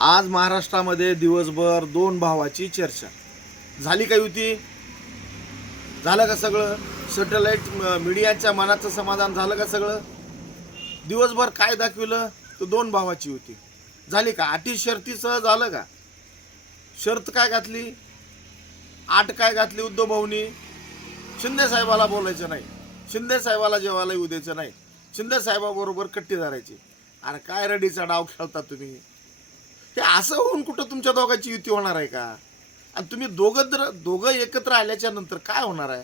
आज महाराष्ट्रामध्ये दिवसभर दोन भावाची चर्चा झाली. काय होती? झालं का सगळं? सॅटेलाइट मीडियाच्या मनाचं समाधान झालं का सगळं? दिवसभर काय दाखविलं? तो दोन भावाची होती. झाली का? अटी शर्तीसह झालं का? शर्त काय घातली? आट काय घातली उद्धव भाऊनी? शिंदे साहेबाला बोलायचं नाही, शिंदे साहेबाला जेवायला येऊ द्यायचं नाही, शिंदे साहेबाबरोबर कट्टी धरायची. अरे काय रडीचा डाव खेळता तुम्ही? हे असं होऊन कुठं तुमच्या दोघांची युती होणार आहे का? आणि तुम्ही दोघं एकत्र आल्याच्या नंतर काय होणार आहे?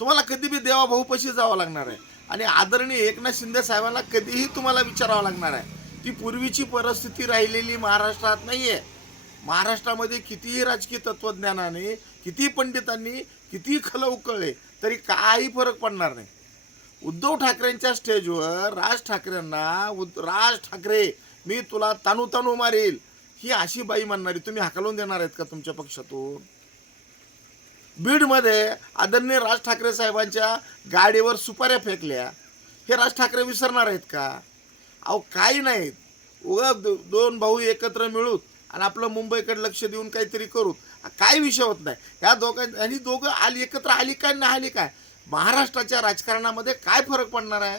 तुम्हाला कधी बी देवा भाऊपाशी जावं लागणार आहे आणि आदरणीय एकनाथ शिंदे साहेबांना कधीही तुम्हाला विचारावं लागणार आहे. ती पूर्वीची परिस्थिती राहिलेली महाराष्ट्रात नाहीये. महाराष्ट्रामध्ये कितीही राजकीय तत्वज्ञानाने, किती पंडितांनी, किती खलं उकळले तरी काही फरक पडणार नाही. उद्धव ठाकरेंच्या स्टेजवर राज ठाकरे मी तुला तानू तानू मारेल ही अशी बाई म्हणणारी तुम्ही हाकलून देणार आहेत का तुमच्या पक्षातून? बीडमध्ये आदरणीय राज ठाकरे साहेबांच्या गाडीवर सुपाऱ्या फेकल्या, हे राज ठाकरे विसरणार आहेत का? अहो काही नाहीत, उगा दोन भाऊ एकत्र मिळूत आणि आपलं मुंबईकडे लक्ष देऊन काहीतरी करू, काय विषय होत नाही. ह्या दोघांनी दोघं एकत्र आली काय नाही आली काय? महाराष्ट्राच्या राजकारणामध्ये काय फरक पडणार आहे?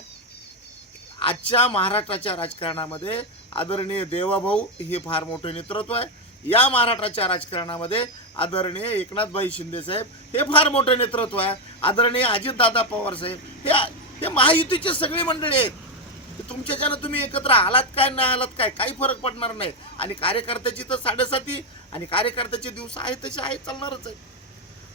आजच्या महाराष्ट्राच्या राजकारणामध्ये आदरणीय देवाभाऊ हे फार मोठे नेतृत्व आहे. या महाराष्ट्राच्या राजकारणामध्ये आदरणीय एकनाथभाई शिंदे साहेब हे फार मोठे नेतृत्व आहे. आदरणीय अजितदादा पवार साहेब हे महायुतीचे सगळी मंडळी आहेत. तुमच्याच्यानं तुम्ही एकत्र आलात काय नाही आलात काय काही फरक पडणार नाही. आणि कार्यकर्त्याची तर 7.5 आणि कार्यकर्त्याचे दिवस आहे तसे आहे, चालणारच आहे.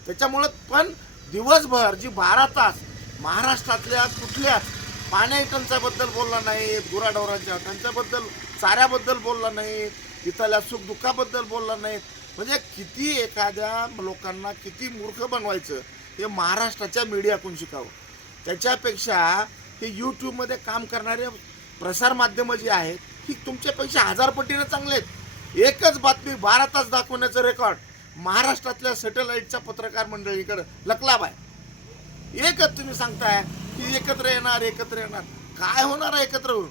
त्याच्यामुळं पण दिवसभर जी 12 तास महाराष्ट्रातल्या कुठल्याच पाण्या टंचाबद्दल बोलला नाही, गुराढोरांच्या त्यांच्याबद्दल, चाऱ्याबद्दल बोलला नाही, इथल्या सुखदुःखाबद्दल बोलला नाही. म्हणजे किती एखाद्या लोकांना किती मूर्ख बनवायचं हे महाराष्ट्राच्या मीडियाकडून शिकावं. त्याच्यापेक्षा हे यूट्यूबमध्ये काम करणारे प्रसारमाध्यमं जी आहेत ही तुमच्यापेक्षा 1000 पटीनं चांगले आहेत. एकच बातमी 12 तास दाखवण्याचं रेकॉर्ड महाराष्ट्रातल्या सॅटेलाइटच्या पत्रकार मंडळीकडे लकलाब आहे. एकच तुम्ही सांगताय की एकत्र येणार. काय होणार आहे एकत्र होऊन?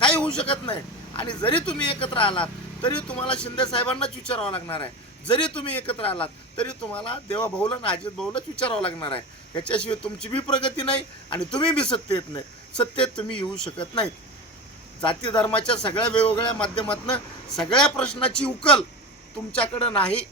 काही होऊ शकत नाही. आणि जरी तुम्ही एकत्र आलात तरी तुम्हाला शिंदे साहेबांनाच विचारावं लागणार आहे. जरी तुम्ही एकत्र आलात तरी तुम्हाला देवा भाऊला आणि अजित भाऊलाच विचारावं लागणार आहे. याच्याशिवाय तुमची बी प्रगती नाही आणि तुम्ही बी सत्तेत नाही. सत्तेत तुम्ही येऊ शकत नाहीत. जाती धर्माच्या सगळ्या वेगवेगळ्या माध्यमातून सगळ्या प्रश्नाची उकल तुमच्याकडे नाही.